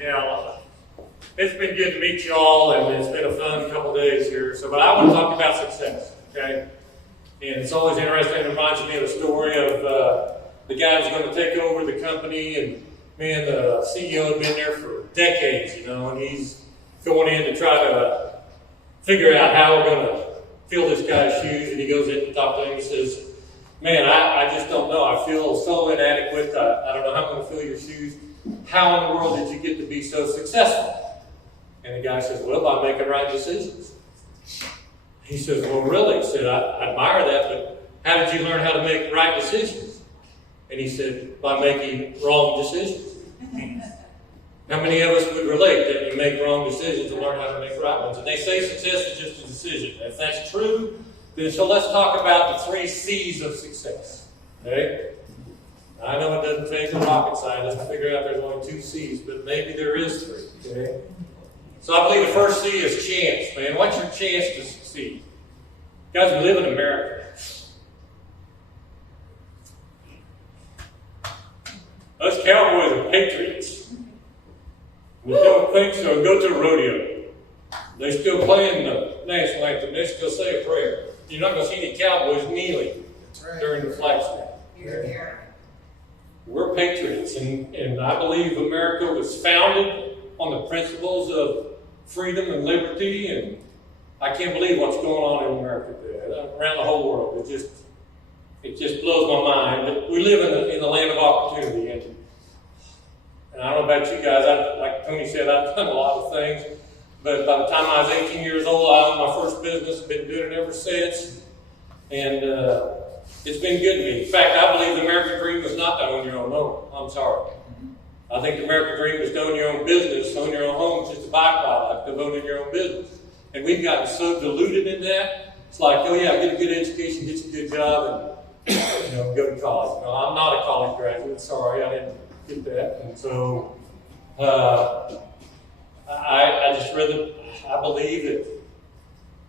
Yeah, it's been good to meet you all, and it's been a fun couple days here. But I want to talk about success, okay? And it's always interesting. It reminds me of the story of the guy who's going to take over the company, and man, the CEO had been there for decades, and he's going in to try to figure out how we're going to fill this guy's shoes. And he goes in to talk to him. He says, "Man, I just don't know. I feel so inadequate. I don't know how I'm going to fill your shoes. How in the world did you get to be so successful?" And the guy says, "Well, by making right decisions." He says, "Well, really?" He said, I admire that, but how did you learn how to make right decisions?" And he said, "By making wrong decisions." How many of us would relate that you make wrong decisions and learn how to make right ones? And they say success is just a decision. If that's true, then so let's talk about the 3 C's of success. Okay? I know it doesn't take a rocket scientist to figure out there's only 2 C's, but maybe there is 3. Okay? So I believe the first C is chance, man. What's your chance to succeed? Guys, we live in America. Us cowboys are patriots. We don't think so. Go to a rodeo. They still playing the national anthem. They still say a prayer. You're not going to see any cowboys kneeling during the flag stand. We're patriots, and I believe America was founded on the principles of freedom and liberty, and I can't believe what's going on in America today, around the whole world. It just blows my mind. But we live in the land of opportunity, and I don't know about you guys. Like Tony said, I've done a lot of things, but by the time I was 18 years old, I owned my first business. I've been doing it ever since, and it's been good to me. In fact, I believe the American dream was not to own your own home. I'm sorry. I think the American dream is to own your own business, own your own home, just a byproduct of owning your own business. And we've gotten so diluted in that. It's like, oh yeah, get a good education, get you a good job, and go to college. No, I'm not a college graduate. Sorry, I didn't get that. And so I believe that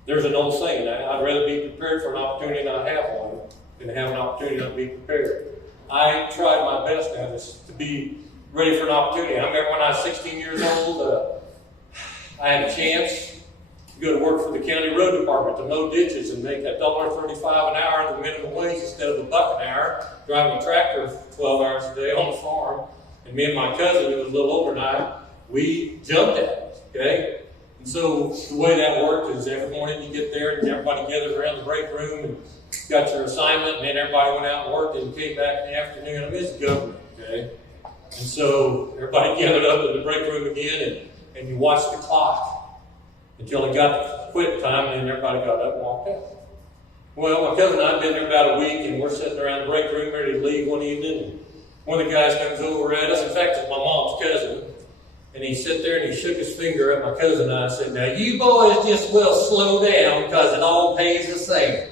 there's an old saying, I'd rather be prepared for an opportunity and not have one than to have an opportunity and not be prepared. I tried my best now to be ready for an opportunity. I remember when I was 16 years old, I had a chance to go to work for the county road department to mow ditches and make $1.35 an hour, the minimum wage, instead of $1 an hour, driving a tractor 12 hours a day on the farm. And me and my cousin, who was a little older than I, we jumped at it, okay? And so the way that worked is every morning you get there and everybody gathers around the break room and got your assignment, and then everybody went out and worked and came back in the afternoon. I mean, it's government, okay? And so everybody gathered up in the break room again, and you watched the clock until it got to quit time, and then everybody got up and walked out. Well, my cousin and I had been there about a week, and we're sitting around the break room ready to leave one evening, and one of the guys comes over at us. In fact, it's my mom's cousin. And he sat there and he shook his finger at my cousin and I said, "Now you boys just will slow down because it all pays the same."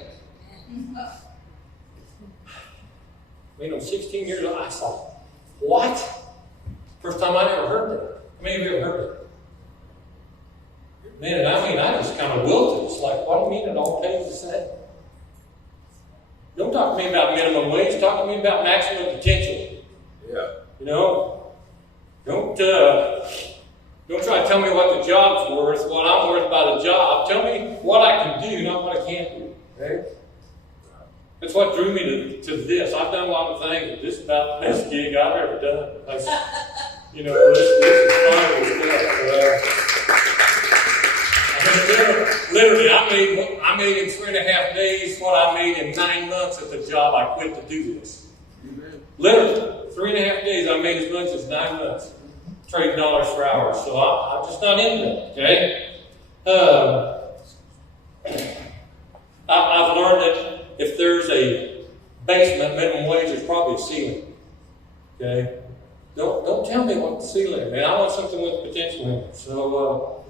I'm 16 years old. I thought, what? First time I ever heard that. How many of you ever heard that? Man, I just kind of wilted. It's like, what do you mean it all pays the same? Don't talk to me about minimum wage. Talk to me about maximum potential. Yeah. Don't try to tell me what the job's worth, what I'm worth by the job. Tell me what I can do, not what I can't do. Okay? That's what drew me to this. I've done a lot of things, but this is about the best gig I've ever done. This is fun. Literally, I made in 3.5 days what I made in 9 months at the job I quit to do this. Amen. Literally, 3.5 days I made as much as 9 months. Trading dollars for hours. So I'm just not into that, okay? I've learned that if there's a basement, minimum wage, there's probably a ceiling, okay? Don't tell me what the ceiling is, man. I want something with potential in it. So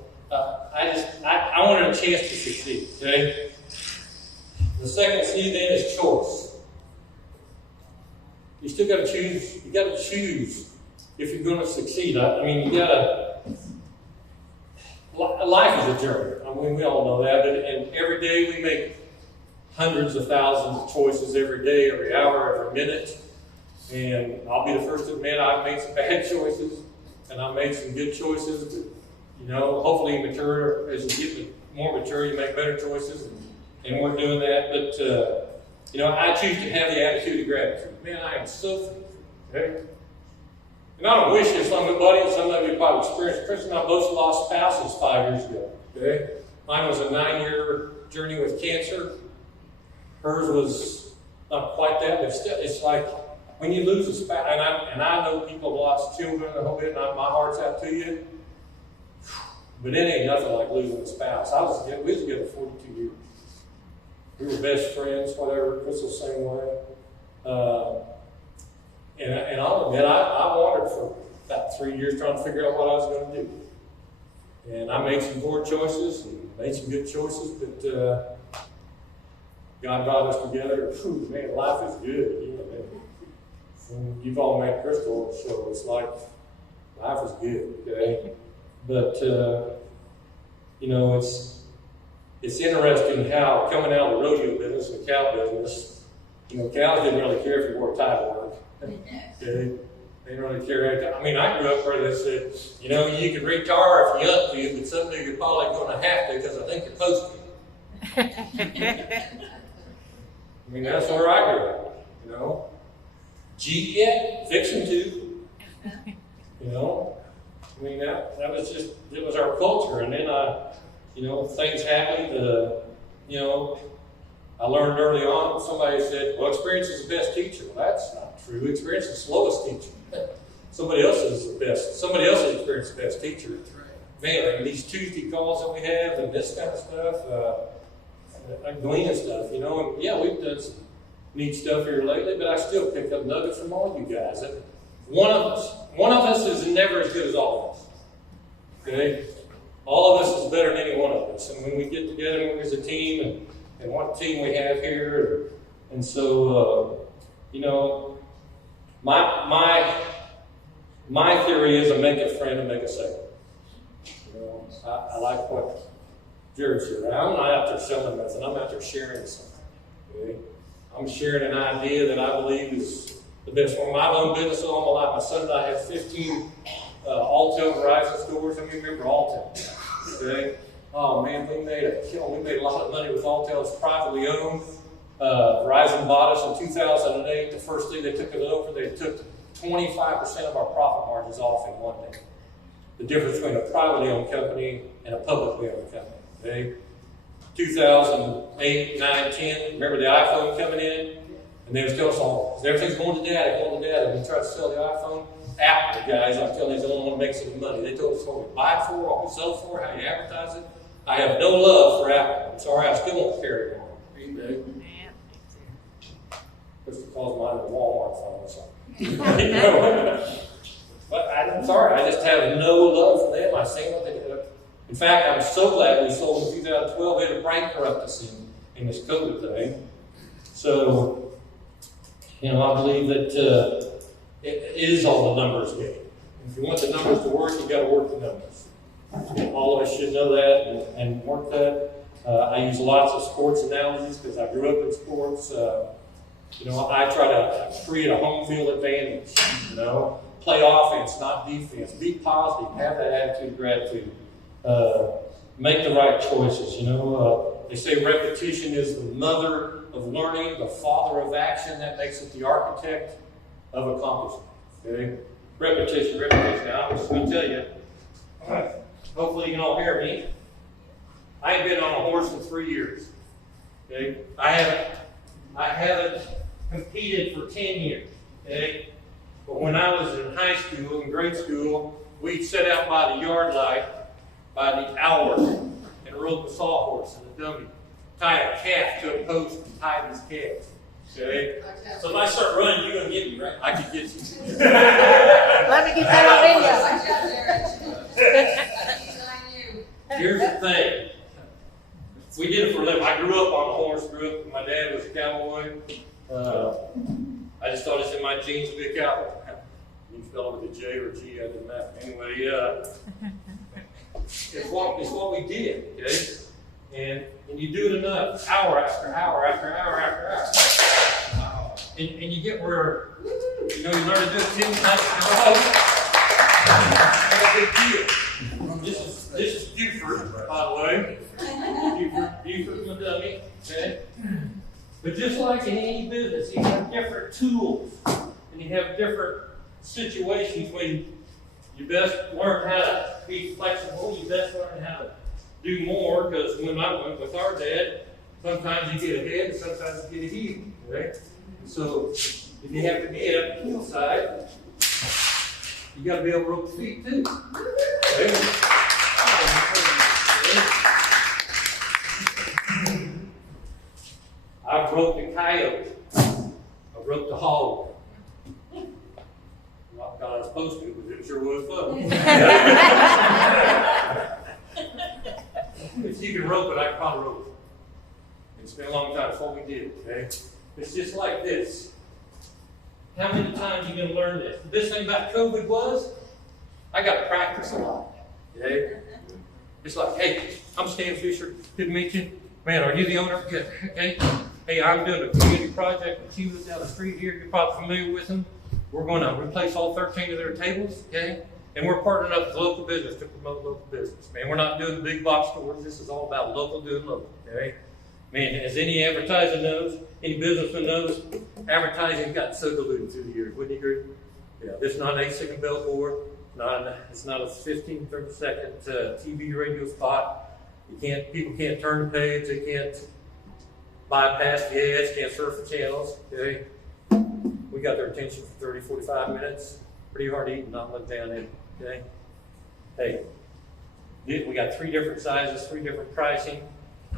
I wanted a chance to succeed, okay? The second C then is choice. You still got to choose. You got to choose if you're going to succeed. You gotta. Life is a journey. We all know that. And every day we make hundreds of thousands of choices every day, every hour, every minute. And I'll be the first to admit I've made some bad choices, and I've made some good choices. But, you know, hopefully you mature. As you get more mature, you make better choices, and we're doing that. But, you know, I choose to have the attitude of gratitude. Man, I am so thankful. Okay? And I don't wish this on nobody, and some of you probably experienced. Chris and I both lost spouses 5 years ago. Okay? Mine was a 9-year journey with cancer. Hers was not quite that, but still, it's like when you lose a spouse, and I know people have lost children a whole bit, and my heart's out to you. But it ain't nothing like losing a spouse. We was together 42 years. We were best friends, whatever. Chris was the same way. And I'll admit, I wandered for about 3 years trying to figure out what I was going to do. And I made some poor choices and made some good choices, but God brought us together. Whew, man, life is good. You know, and you've all met Crystal, so it's like life is good, okay? But, you know, it's interesting how coming out of the rodeo business and the cow business, you know, cows didn't really care if you wore a tie to work. Okay? They didn't really care. I mean, I grew up where they said, you know, you could retire if you up to, but someday you're probably going to have to because I think you're supposed to. I mean, that's where I grew up, you know. Fixing to, you know. I mean, that was just, it was our culture. And then you know, things happened, you know, I learned early on, somebody said, well, experience is the best teacher. Well, that's not true. Experience is the slowest teacher. Somebody else has experienced the best teacher. Man, and these Tuesday calls that we have and this kind of stuff, Gleaning stuff, you know, and yeah, we've done some neat stuff here lately, but I still pick up nuggets from all you guys. One of us is never as good as all of us. Okay? All of us is better than any one of us. And when we get together as a team, and what team we have here, and so, you know, my theory is make a friend and make a second. You know, I like what Jared said. I'm not out there selling nothing. I'm out there sharing something. Okay? I'm sharing an idea that I believe is the best one. I've owned business all my life. My son and I have 15 Alltel Verizon stores. I mean, remember Alltel? Okay. Oh man, we made a lot of money with Alltel. It's privately owned. Verizon bought us in 2008. The first day they took it over, they took 25% of our profit margins off in one day. The difference between a privately owned company and a publicly owned company. Okay. 2008, 9, 10. Remember the iPhone coming in? And they was telling us all, everything's going to data, going to data. And we tried to sell the iPhone. Apple, the guys, I'm telling you, is the only one that makes any money. They told us what we buy it for, what we sell it for, how you advertise it. I have no love for Apple. I'm sorry, I still won't carry it on. Just because mine is a Walmart phone or something. But I'm sorry, I just have no love for them. I seen what they did. In fact, I'm so glad we sold in 2012. They had to bankrupt us in this COVID thing. So, you know, I believe that it is all the numbers game. If you want the numbers to work, you got to work the numbers. And all of us should know that and work that. I use lots of sports analogies because I grew up in sports. You know, I try to create a home field advantage. You know, play offense, not defense. Be positive. Have that attitude of gratitude. Make the right choices. You know, they say repetition is the mother of learning, the father of action. That makes it the architect of accomplishment. Okay? Repetition. Now, I'm just going to tell you. Hopefully, you can all hear me. I ain't been on a horse in 3 years. Okay? I haven't competed for 10 years. Okay? But when I was in high school, in grade school, we'd sit out by the yard light by the hour and rode the sawhorse and the dummy, tie a calf to a post and tie his calf. Okay? So if I start running, you're going to get me, right? I could get you. Let me get that on video. Here's the thing. We did it for a living. I grew up on a horse, my dad was a cowboy. I just thought it's in my genes to be a cowboy. You spell it with a J or a G, I didn't matter. Anyway, it's what we did, okay? And you do it enough, hour after hour after hour after hour. And you get where You know, you learn to do it 10 times in a row. That's a big deal. This is Buford, by the way. Buford, my dummy. Okay? But just like in any business, you have different tools and you have different situations when you best learn how to be flexible, you best learn how to do more, because when I went with our dad, sometimes you get ahead and sometimes you get ahead. Okay? So if you have to be up the hillside, you got to be able to rope the feet too. Okay? I've roped a coyote. I've roped a hog. Not because I was supposed to, but it sure was fun. If you can rope it, I can probably rope it. It's been a long time before we did it, okay? It's just like this. How many times are you going to learn this? The best thing about COVID was, I got to practice a lot. Okay? It's like, hey, I'm Stan Fisher. Good to meet you. Man, are you the owner? Good. Okay. Hey, I'm doing a community project with Cuba's down the street here. You're probably familiar with them. We're going to replace all 13 of their tables. Okay. And we're partnering up with local business to promote local business. Man, we're not doing the big box stores. This is all about local doing local. Okay. Man, as any advertiser knows, any businessman knows, advertising got so diluted through the years. Wouldn't you agree? Yeah. This is not an 8-second billboard. It's not a 15, 30-second TV radio spot. People can't turn the page. They can't bypass the ads. Can't surf the channels. Okay. We got their attention for 30, 45 minutes. Pretty hard to eat and not look down at it. Okay. Hey, we got 3 different sizes, 3 different pricing.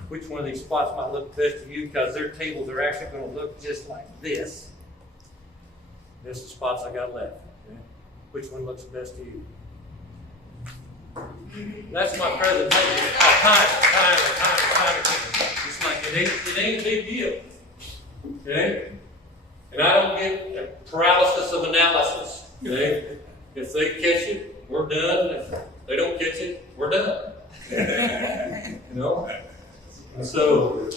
Which one of these spots might look best to you? Because their tables are actually going to look just like this. This is the spots I got left. Okay? Which one looks best to you? That's my presentation. Time. It's like it ain't a big deal. Okay? And I don't get a paralysis of analysis. Okay? If they catch it, we're done. If they don't catch it, we're done. You know? And so,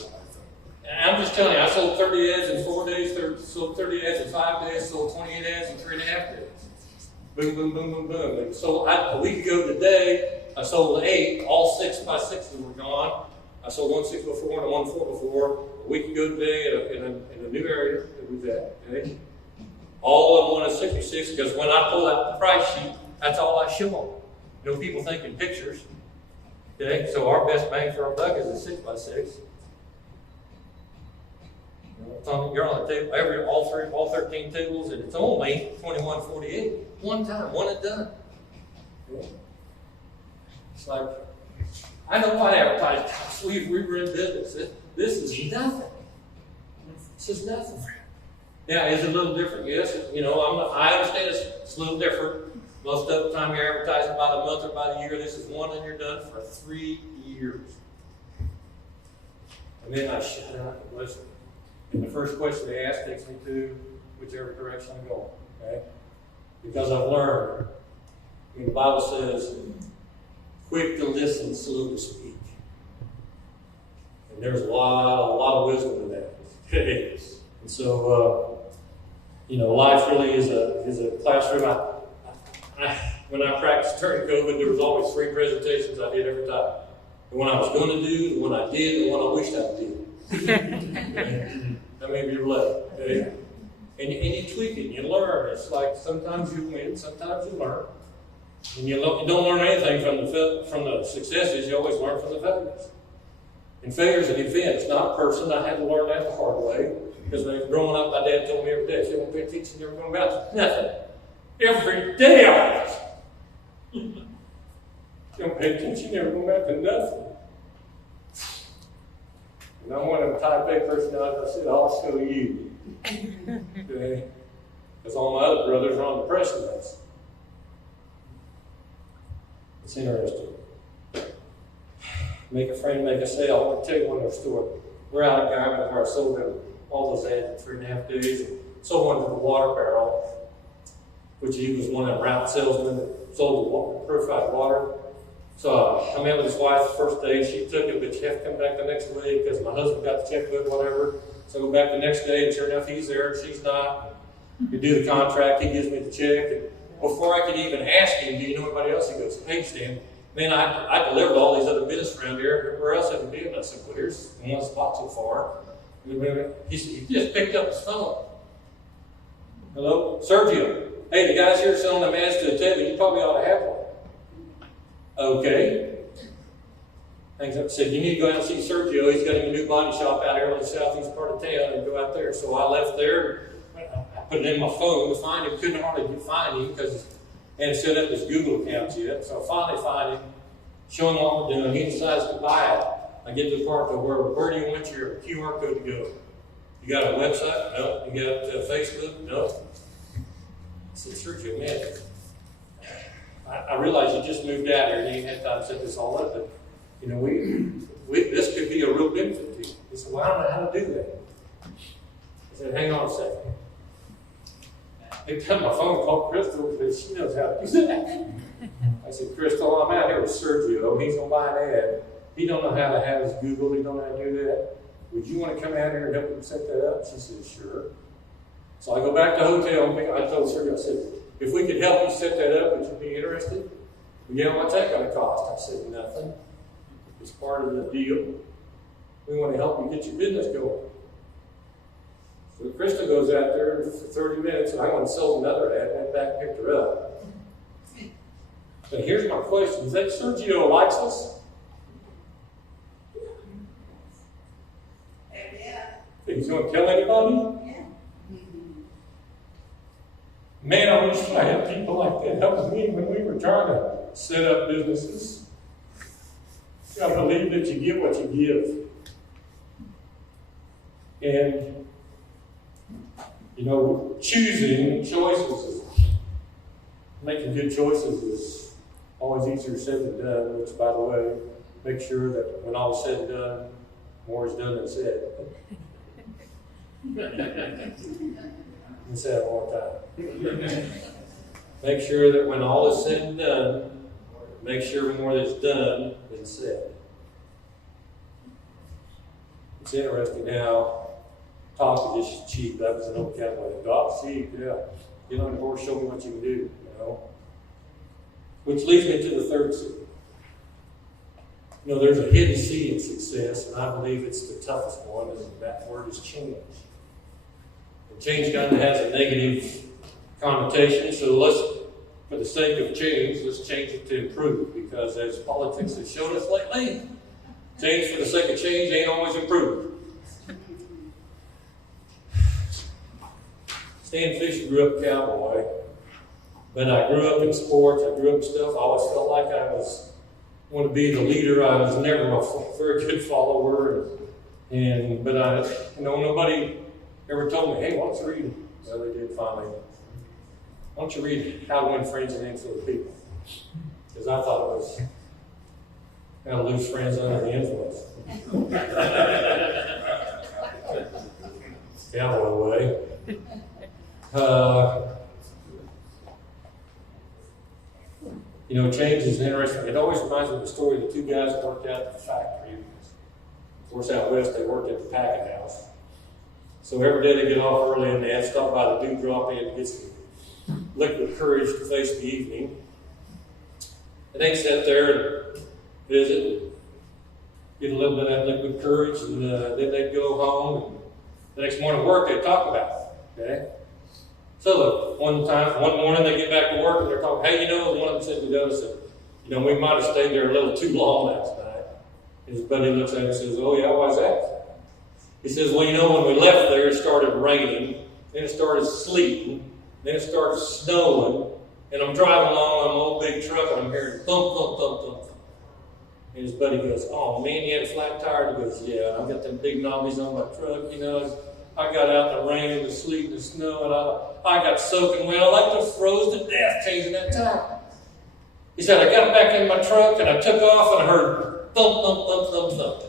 I'm just telling you, I sold 30 ads in 4 days, sold 30 ads in 5 days, sold 28 ads in 3.5 days. Boom, boom, boom, boom, boom. And so a week ago today, I sold 8. All 6x6s were gone. I sold one 6x4 and one 4x4 a week ago today in a new area that we've at. Okay? All of them wanted 66 because when I pull out the price sheet, that's all I show them. You know, people think in pictures. Okay, so our best bang for our buck is a 6x6. You're on the table, all 13 tables, and it's only $21.48. One time, one and done. Okay. It's like, I know I advertise. We were in business. This is nothing. This is nothing. Now, is it a little different? Yes. You know, I understand it's a little different. Most of the time you're advertising by the month or by the year. This is one and you're done for 3 years. And then I shut up and listen. And the first question they ask takes me to whichever direction I'm going. Okay? Because I've learned, the Bible says, quick to listen, slow to speak. And there's a lot of wisdom in that. And so, life really is a classroom. When I practiced during COVID, there was always 3 presentations I did every time. The one I was going to do, the one I did, and the one I wished I did. How many of you relate? Okay? And you tweak it, and you learn. It's like sometimes you win, sometimes you learn. And you don't learn anything from the successes, you always learn from the failures. And failures an event, it's not a person. I had to learn that the hard way. Because when I was growing up, my dad told me every day, if you don't pay attention, you're going to bounce. Nothing. Every day I was. You don't pay attention, you're going to back to nothing. And I'm one of the type A personalities. I said, I'll show you. Okay? Because all my other brothers are on depression meds. It's interesting. Make a friend, make a sale. I want to tell you one other story. We're out of Garment where I sold them all those ads in 3.5 days. And sold one to the water barrel, which he was one of the route salesmen that sold the water, purified water. So I met with his wife the first day. She took it, but you have to come back the next day because my husband got the checkbook, whatever. So I go back the next day, and sure enough, he's there, and she's not. We do the contract, he gives me the check, and before I could even ask him, do you know anybody else? He goes, hey, Stan, man, I delivered all these other business around here. Where else have you been? I said, well, here's one spot so far. He just picked up his phone. Hello? Sergio. Hey, the guy's here selling a Mazda Tevy. You probably ought to have one. Okay. Hangs up and said, you need to go out and see Sergio. He's got him a new body shop out here in the southeast part of town, and go out there. So I left there. I put it in my phone to find him. Couldn't hardly find him because he hadn't set up his Google account yet. So I finally find him, show him what we're doing. He decides to buy it. I get to the part where do you want your QR code to go? You got a website? No. You got Facebook? No. I said, Sergio, man, I realize you just moved out here and you ain't had time to set this all up, but you know, this could be a real benefit to you. He said, well, I don't know how to do that. I said, hang on a second. I picked up my phone, called Crystal, because she knows how to do that. I said, Crystal, I'm out here with Sergio. He's going to buy an ad. He don't know how to have his Google. He don't know how to do that. Would you want to come out here and help him set that up? She said, sure. So I go back to the hotel. I told Sergio, I said, if we could help you set that up, would you be interested? Well, yeah, what's that going to cost? I said, nothing. It's part of the deal. We want to help you get your business going. So Krista goes out there for 30 minutes, and I went and sold another ad, went back and picked her up. So here's my question. Is that Sergio likes us? Think he's going to tell anybody? Yeah. Man, I wish I had people like that helping me when we were trying to set up businesses. I believe that you get what you give. And, you know, choices, making good choices is always easier said than done, which, by the way, make sure that when all is said and done, more is done than said. Let me say that one more time. Make sure that when all is said and done, make sure more is done than said. It's interesting how talk is just cheap. That was an old cowboy. Talk's cheap, yeah. Get on the horse, show me what you can do, you know. Which leads me to the third C. You know, there's a hidden C in success, and I believe it's the toughest one, and that word is change. And change kind of has a negative connotation, so let's, for the sake of change, let's change it to improve, because as politics has shown us lately, change for the sake of change ain't always improved. Stan Fisher grew up cowboy, but I grew up in sports, I grew up in stuff. I always felt like I was want to be the leader. I was never a very good follower, but nobody ever told me, hey, why don't you read? Well, they did finally. Why don't you read How to Win Friends and Influence People? Because I thought it was how to lose friends under the influence. Cowboy way. You know, change is interesting. It always reminds me of the story of the two guys that worked out at the factory. Of course, out west, they worked at the packing house. So every day they get off early and they had to stop by the Dewdrop Inn to get some liquid courage to face the evening. And they sat there and visit, and get a little bit of that liquid courage, and then they'd go home. And the next morning at work, they'd talk about it. Okay? So look, one morning they get back to work and they're talking, hey, you know, one of them said to the other, said, you know, we might have stayed there a little too long last night. His buddy looks at him and says, oh yeah, why's that? He says, well, you know, when we left there, it started raining, then it started sleeting, then it started snowing, and I'm driving along on an old big truck and I'm hearing thump, thump, thump, thump. And his buddy goes, oh man, you had a flat tire? He goes, yeah, I've got them big knobbies on my truck, you know. I got out in the rain and the sleet and the snow, and I got soaking wet. I like to froze to death changing that tire. He said, I got back in my truck and I took off and I heard thump, thump, thump, thump, thump.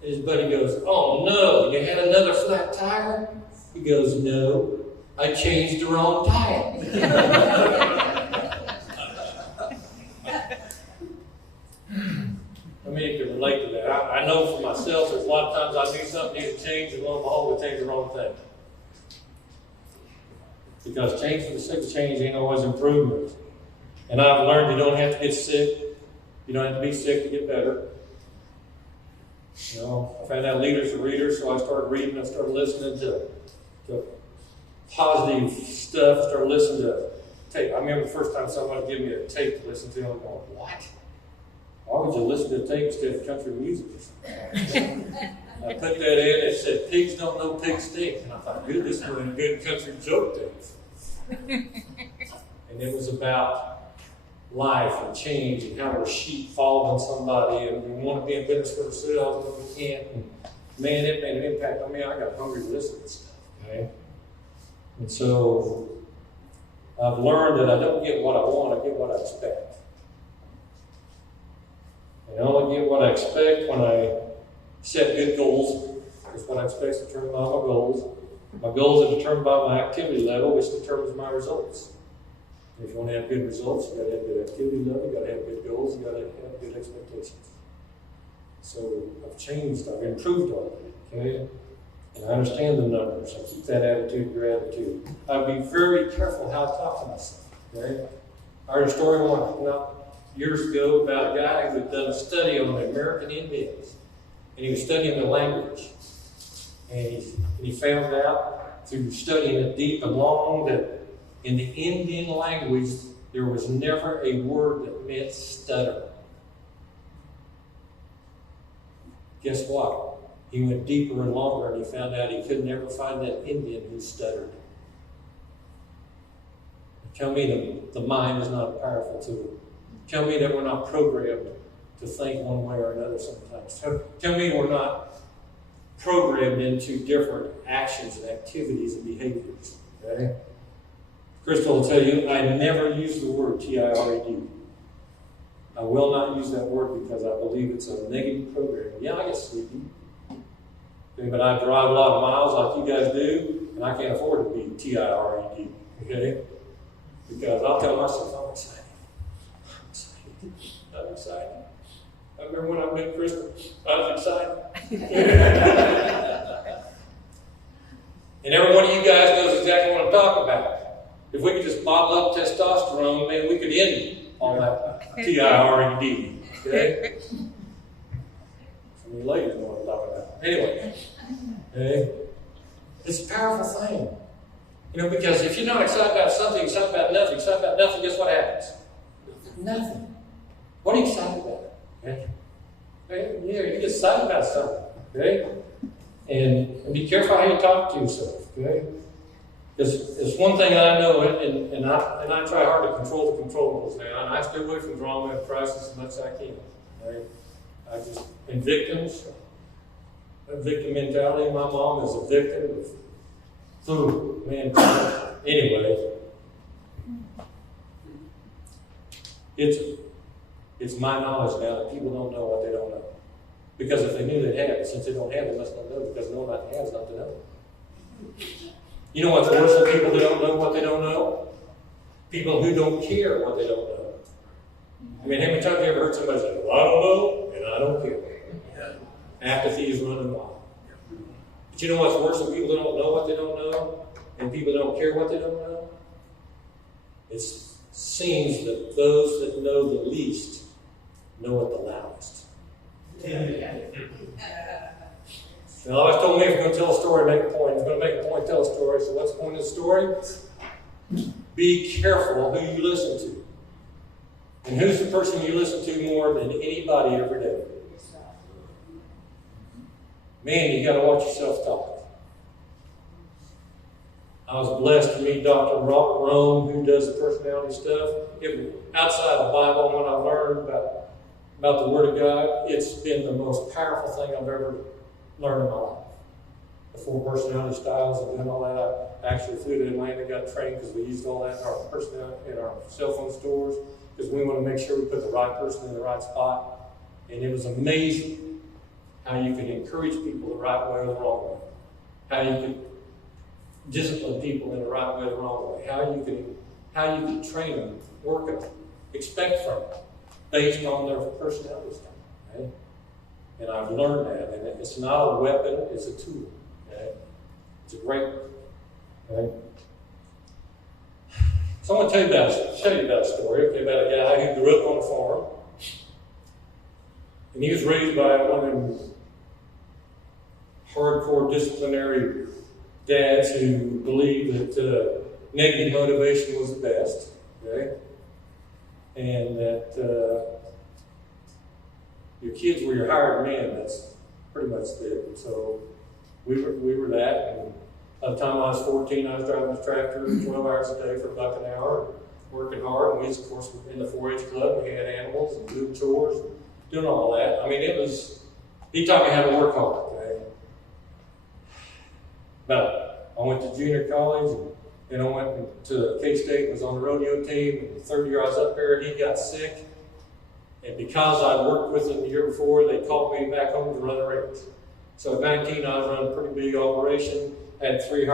And his buddy goes, oh no, you had another flat tire? He goes, no, I changed the wrong tire. I mean, you can relate to that. I know for myself, there's a lot of times I knew something needed to change, and lo and behold, I changed the wrong thing. Because change for the sake of change ain't always improvement. And I've learned you don't have to get sick. You don't have to be sick to get better. You know, I found out leaders are readers, so I started reading. I started listening to positive stuff. Started listening to tape. I remember the first time somebody gave me a tape to listen to. I'm going, what? Why would you listen to a tape instead of country music? I put that in. It said, "Pigs don't know pig stink." And I thought, dude, this is one of the good country joke tapes. And it was about life and change and how we're sheep following somebody and we want to be in business for ourselves but we can't. And man, it made an impact on me. I got hungry to listen to this stuff. Okay? And so I've learned that I don't get what I want, I get what I expect. And I only get what I expect when I set good goals. Because what I expect is determined by my goals. My goals are determined by my activity level, which determines my results. If you want to have good results, you got to have good activity level, you got to have good goals, you got to have good expectations. So I've changed, I've improved on that, okay? And I understand the numbers. I keep that attitude, your attitude. I'll be very careful how I talk to myself, okay? I heard a story years ago about a guy who had done a study on the American Indians, and he was studying the language. And he found out through studying it deep and long that in the Indian language, there was never a word that meant stutter. Guess what? He went deeper and longer and he found out he could never find that Indian who stuttered. Tell me the mind is not a powerful tool. Tell me that we're not programmed to think one way or another sometimes. Tell me we're not programmed into different actions and activities and behaviors. Okay? Crystal will tell you, I never use the word T-I-R-E-D. I will not use that word because I believe it's a negative program. Yeah, I get sleepy. Okay, but I drive a lot of miles like you guys do, and I can't afford to be T-I-R-E-D. Okay? Because I'll tell myself, I'm excited. I'm excited. I remember when I met Crystal, I was excited. And every one of you guys knows exactly what I'm talking about. If we could just bottle up testosterone, man, we could end all that T-I-R-E-D. Okay? Some of you ladies know what I'm talking about. Anyway, okay? It's a powerful thing. You know, because if you're not excited about something, excited about nothing, guess what happens? Nothing. What are you excited about? Okay? Yeah, you're just excited about something. Okay? And be careful how you talk to yourself. Okay? It's one thing I know, and I try hard to control the controllables now, and I stay away from drama and crisis as much as I can. Right? And victims, a victim mentality. My mom is a victim of food, man. Anyway, it's my knowledge now that people don't know what they don't know. Because if they knew they'd have it, since they don't have it, they must not know, because knowing not to have is not to know. You know what's worse than people who don't know what they don't know? People who don't care what they don't know. I mean, how many times have you ever heard somebody say, well, I don't know, and I don't care? Apathy is running wild. But you know what's worse than people who don't know what they don't know, and people who don't care what they don't know? It seems that those that know the least know it the loudest. They always told me if you're going to tell a story, make a point. If you're going to make a point, tell a story. So what's the point of the story? Be careful who you listen to. And who's the person you listen to more than anybody every day? Man, you got to watch yourself talk. I was blessed to meet Dr. Rome, who does the personality stuff. Outside the Bible, and what I've learned about the Word of God, it's been the most powerful thing I've ever learned in my life. The 4 personality styles and doing all that. I actually flew to Atlanta, got trained because we used all that in our personality, in our cell phone stores, because we want to make sure we put the right person in the right spot. And it was amazing how you could encourage people the right way or the wrong way. How you could discipline people in the right way or the wrong way. How you could train them, work them, expect from them, based on their personality style. Right? And I've learned that. And it's not a weapon, it's a tool. Okay? It's a great. Okay? So I want to tell you about a story, okay, about a guy who grew up on a farm. And he was raised by one of them hardcore disciplinary dads who believed that negative motivation was the best, okay? And that your kids were your hired men, that's pretty much it. So we were that. And by the time I was 14, I was driving a tractor 12 hours a day for $1 an hour, working hard. And we was, of course, in the 4-H club. We had animals and doing chores and doing all that. I mean, he taught me how to work hard, okay? But I went to junior college, and then I went to K-State, was on the rodeo team, and the third year I was up there, he got sick. And because I'd worked with him the year before, they called me back home to run a range. So at 19, I was running a pretty big operation, had 3